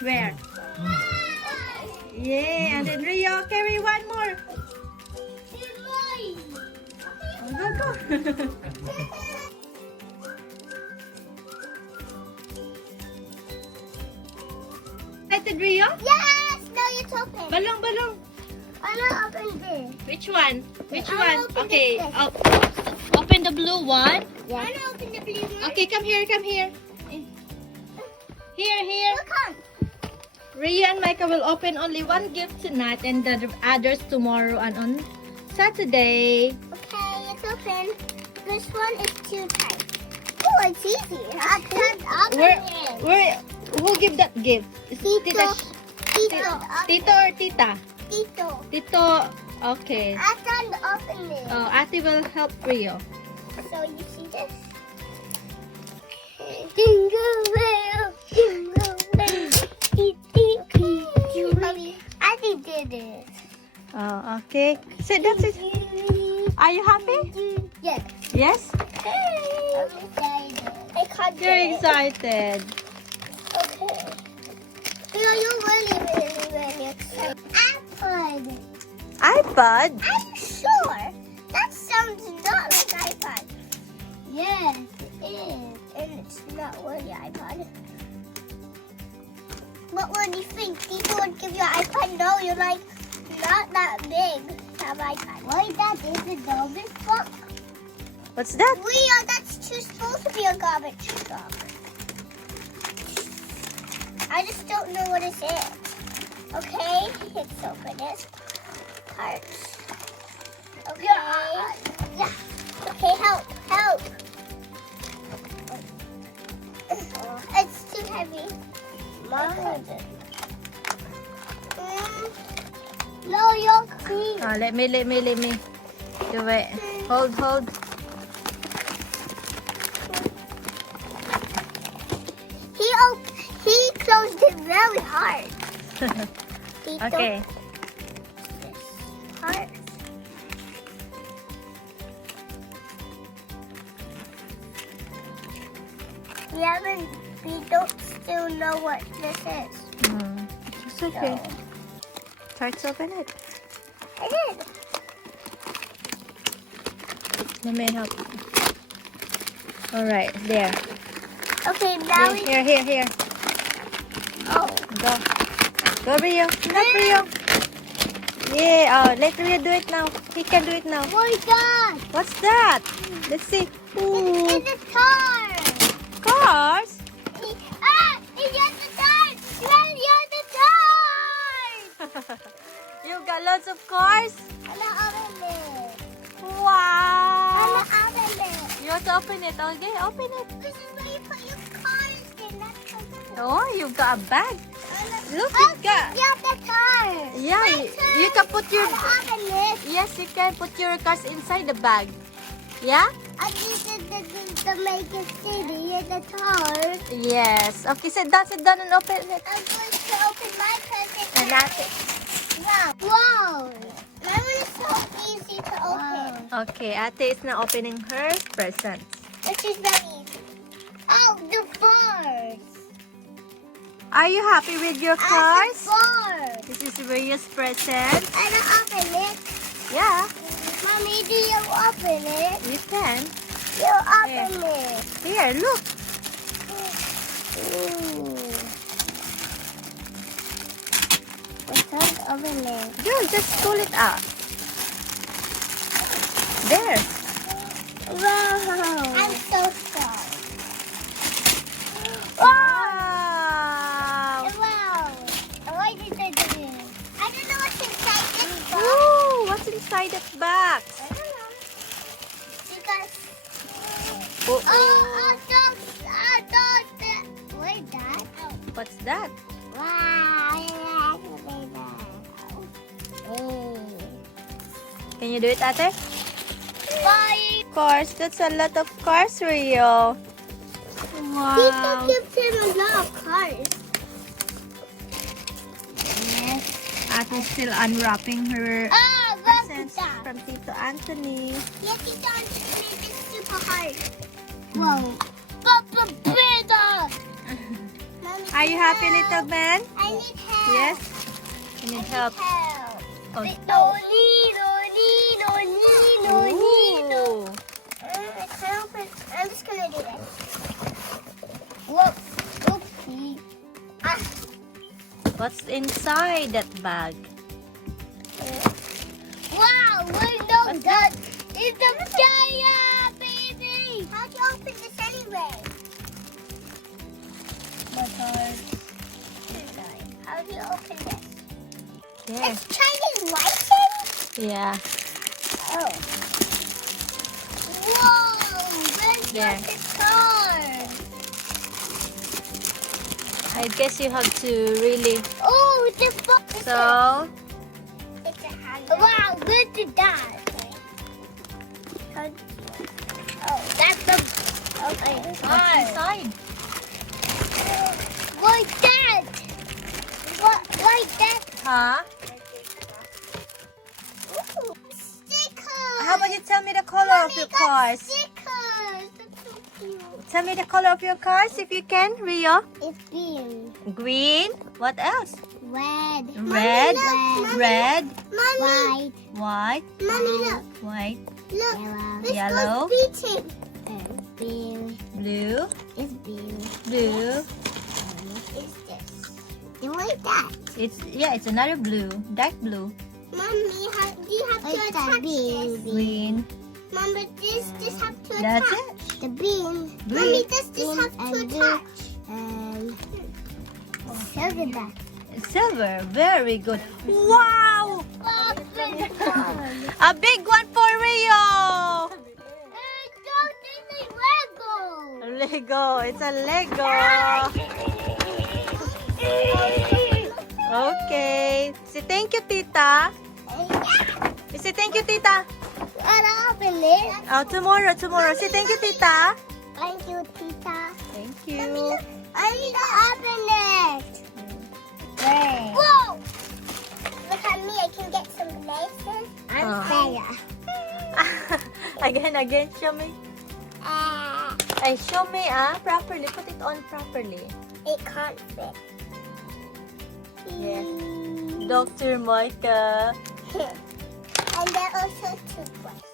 Where? Yeah, and then Rio, carry one more. Go, go. Excited, Rio? Yes! Now it's open. Balong, balong. I want to open this. Which one? Which I one? open Okay, this. open the blue one. Yeah. I want to open the blue one. Okay, come here, come here. Here, here. Look on. Ria and Micah will open only one gift tonight and the others tomorrow and on Saturday. Okay, it's open. This one is too tight. Oh, it's easy. I can't open it. Who give that gift? Is it Tito. Tito. Tito or Tita? Tito. Tito. Okay. I can't open it. Oh, Ate will help Rio. So you see this? Jingle bell, jingle bell. Mommy, I did it. Oh, okay. So that's it. Are you happy? Yes. Yes? I'm excited. I can't You're get it. excited. Okay. You're really excited. iPod. iPod? I'm sure. That sounds not like iPod. Yes, it is. And it's not really iPod. What would you think? People would give you an iPod? No, you're like not that big to have iPod. Why that is a garbage box? What's that? That's too supposed to be a garbage box. I just don't know what it is. Okay, let's open this parts. Okay. Yeah. Okay, help. It's too heavy. No, you're clean. Oh, let me do it. Hold. He closed it very hard. Tito, Okay. this part. We don't still know what this is. It's okay. Try to open it. I did. Let me help. Alright, there. Okay, now we... Here. Oh. Go, Rio. Help Rio. Yeah, let Rio do it now. He can do it now. Oh my God! What's that? Let's see. Ooh. It's a car! Cars? It's the car! You're the car! You've got lots of cars? I'm not open it. Wow. I'm not open it. You have to open it. Okay, open it. This is where you put your cars in. That's so cool. Oh, you've got a bag. Look, Oh, you've got... yeah, the car. Yeah, you can put your... I'm open it. Yes, you can put your cars inside the bag. Yeah? I just did the make it city in the cars. Yes. Okay, sit down and open it. I'm going to open my present. And that's it. Wow. My one is so easy to open. Okay, Ate is now opening her presents. Which is very easy. Oh, the bars. Are you happy with your I cars? the bars. This is Ria's present. I don't open it. Yeah, Mommy, do you open it? you can. You open it. Here, look. Ooh. What's that open it? Good, just pull it out. There. Wow. I'm so sorry. Wow. Wow. Why did I do it? I don't know what's inside this box. Ooh, what's inside that box? I don't know. You guys. Uh-oh. Wait, that? What's that? Wow. I like that. Can you do it, Ate? Bye. Cars, that's a lot of cars, Rio. Tito Wow. gives him a lot of cars. Yes. Ate's still unwrapping her Ah, look at presents that. from Tito Anthony. Yeah, Tito made it super hard. Whoa. Papa Beta! Are you happy, little man? I need help. Yes? You need help. Help. Oh. No need, no need, no need, no need. Ooh. I can't open. I'm just gonna do this. Whoops. Oopsie. Ah. What's inside that bag? Wow, window What's that is a giant baby. How do you open this anyway? How do you open this? Yeah. It's Chinese license? Yeah. Oh. Whoa, there's There. the card. I guess you have to really. Oh, it's a book. So. It's a hand. Wow, where's the dad? Oh, that's the. Okay, What's card. inside? Like that. What? Like that. Huh? Ooh, stickers. How about you tell me the color of your cars? Stickers. That's so cute. Tell me the color of your cars if you can, Rio. It's green. Green. What else? Red. Red. Mommy, Red. Mommy. White. Mommy, look. White. Look. This Yellow. goes beating. Blue. It's blue. Blue. What is this? You like that? It's another blue. Dark blue. Mommy, do you have to attach this? Green. Mommy, this have to attach. That's it. The bean. Green. Mommy, this have to attach. Silver that. Silver. Very good. Wow! A big one for Rio. Lego. It's a Lego. Okay. Say thank you, Tita. You say thank you, Tita. Open it. Oh, tomorrow. Say thank you, Tita. Thank you, Tita. Thank you. I need to open it. Whoa! Look at me. I can get some laces. I'm better. Again. Show me. Ay, show me, properly. Put it on properly. It can't fit. Yes. Dr. Micah. And there are also toothbrush.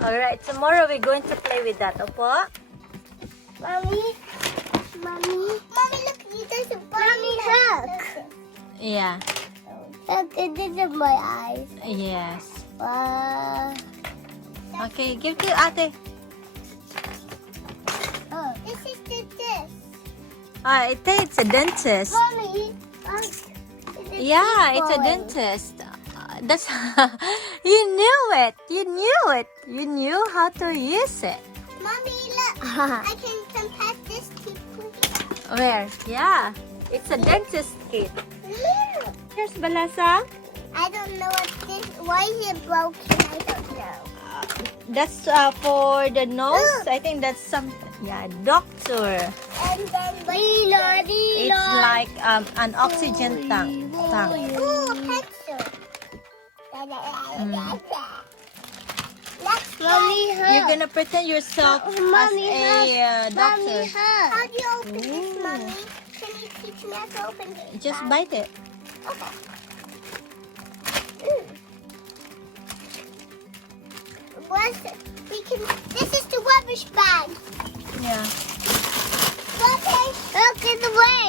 Alright, tomorrow we're going to play with that, opo? Mommy, look, there's a bunny. Look. Yeah. Look, this is my eyes. Yes. Wow. Okay, give to ate. Oh, this is this. I think it's a dentist. Mommy, Yeah, it's a dentist. That's you knew it. You knew how to use it. Mommy, look. I can compare this to Where? Yeah. It's a dentist kit. Look. Here's Balasa. I don't know what this. Why is it broken? I don't know. That's for the nose. I think that's some. Yeah, doctor. And then It's like an oxygen tank. Ooh, pencil. Let's Mommy, You're gonna pretend yourself as a doctor. How do you open this, Mommy? Can you teach me how to open this? Just bite it. Okay. This is the rubbish bag. Yeah. Rubbish. Look at the way.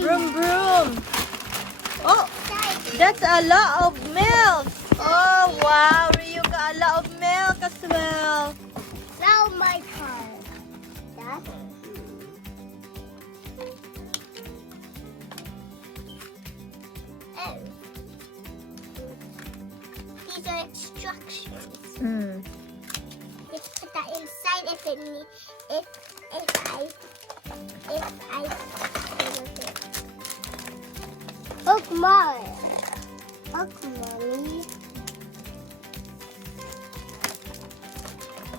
Broom, broom. Oh, that's a lot of milk. Oh, wow. You got a lot of milk as well. Now my car. That. Oh. These are instructions. Just put that inside if it need, if I Look, Mommy. Look, Mommy.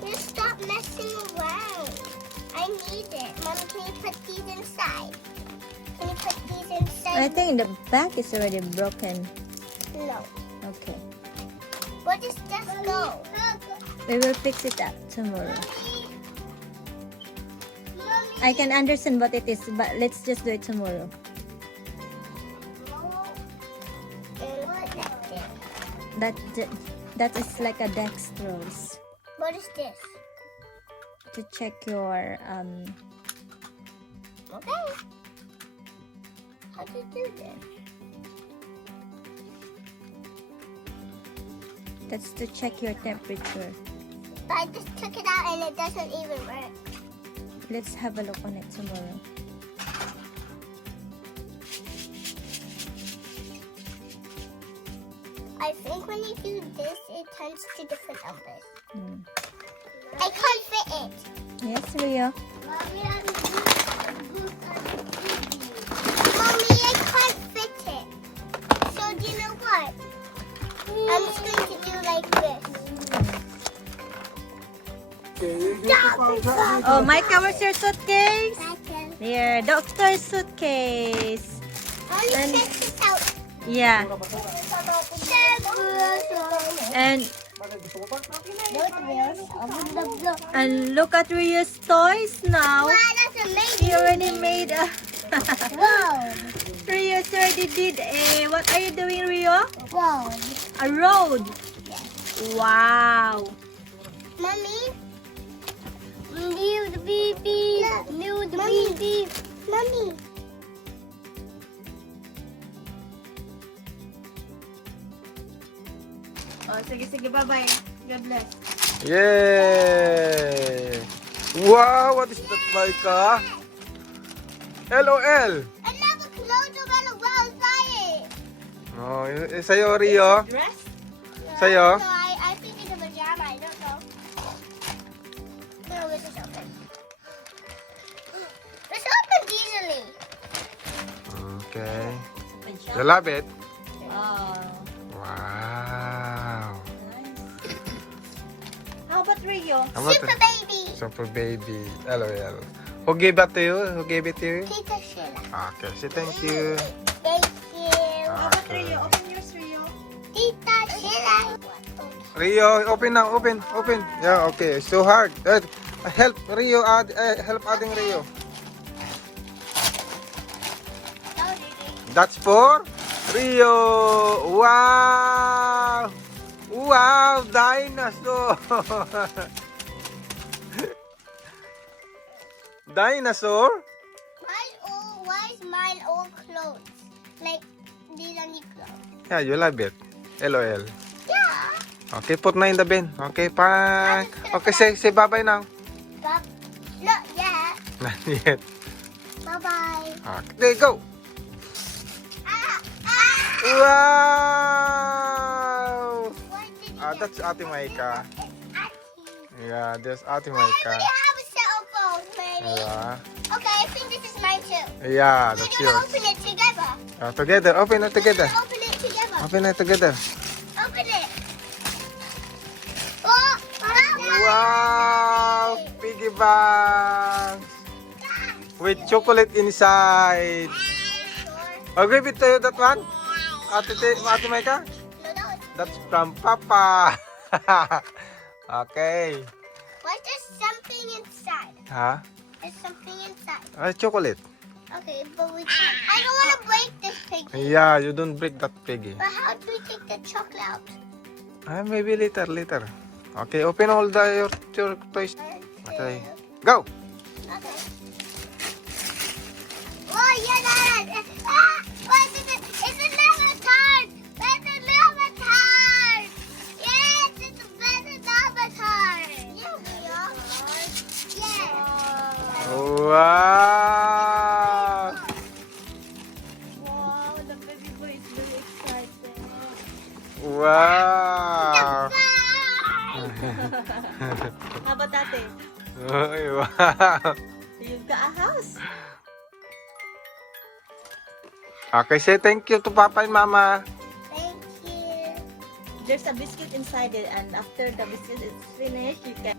Just stop messing around. I need it. Mommy, can you put these inside? Can you put these inside? I think the back is already broken. No. Okay. Where does this go? We will fix it up tomorrow. Mommy. I can understand what it is, but let's just do it tomorrow. And what that thing? That is like a dextrose What is this? to check your Okay. How do you do this? That's to check your temperature. But I just took it out and it doesn't even work. Let's have a look on it tomorrow. I think when you do this, it turns to different numbers. Hmm. I can't fit it. Yes, Rio. Mommy, I can't fit it. So do you know what? I'm just going to do like this. Oh, Micah, where's your suitcase? Second. Here, doctor's suitcase. Only And- check this out. Yeah. And look at Rio's toys now. Wow, that's amazing. He already made a Wow. Rio's already did a, what are you doing, Rio? Wow. A road. Wow. Mommy. New the baby. New the baby. Mommy. Oh, sige, bye-bye. God bless. Yay! Wow, what is that, Micah? LOL! Another clothes are gonna well it. Oh, sa'yo, Rio? Dress? Sa'yo? No, I think it's a pajama. I don't know. No, this is open. This opened easily. Okay. You love it? Oh. Wow. How about Rio? How about Super baby. Super baby. LOL. Who gave that to you? Who gave it to you? Tita Sheila. Okay, say thank you. Thank you. How about Rio? Open yours, Rio. Tita Sheila. Rio, open now, open. Yeah, okay. It's so hard. Help Rio, help adding Rio. That's for Rio. Wow. Wow, dinosaur. Dinosaur? Why is mine all clothes? Like, these are new clothes. Yeah, you love it. LOL. Yeah. Okay, put na in the bin. Okay, bye. Okay, say bye-bye now. But not yet. Not yet. Bye-bye. Okay, there you go. Wow! What did you get? That's Ate Micah. It's Auntie. Yeah, there's Ate I already Micah. have a cell phone, maybe. Yeah. Okay, I think this is mine too. Yeah, We're that's gonna yours. open it together. Together, open it together. We're gonna open it together. Open it together. Open it. Oh, Wow! Piggy banks with chocolate inside. I'll give it to you, that one. Ate Micah? No, that was. That's from Papa. Okay. Why there's something inside? Huh? There's something inside. Chocolate. Okay, but we can't. I don't want to break this piggy. Yeah, you don't break that piggy. But how do we take the chocolate out? Maybe later. Okay, open all your toys. Okay. Okay. Go! Oh, yeah, that. What is it? It's another card. It's another card. Yes, it's another card. Yeah, we are. Yes. Wow! Wow, the baby boy is very excited. Wow! How about ate? Ay, wow! You've got a house. Okay, say thank you to Papa and Mama. Thank you. There's a biscuit inside it, and after the biscuit is finished, you can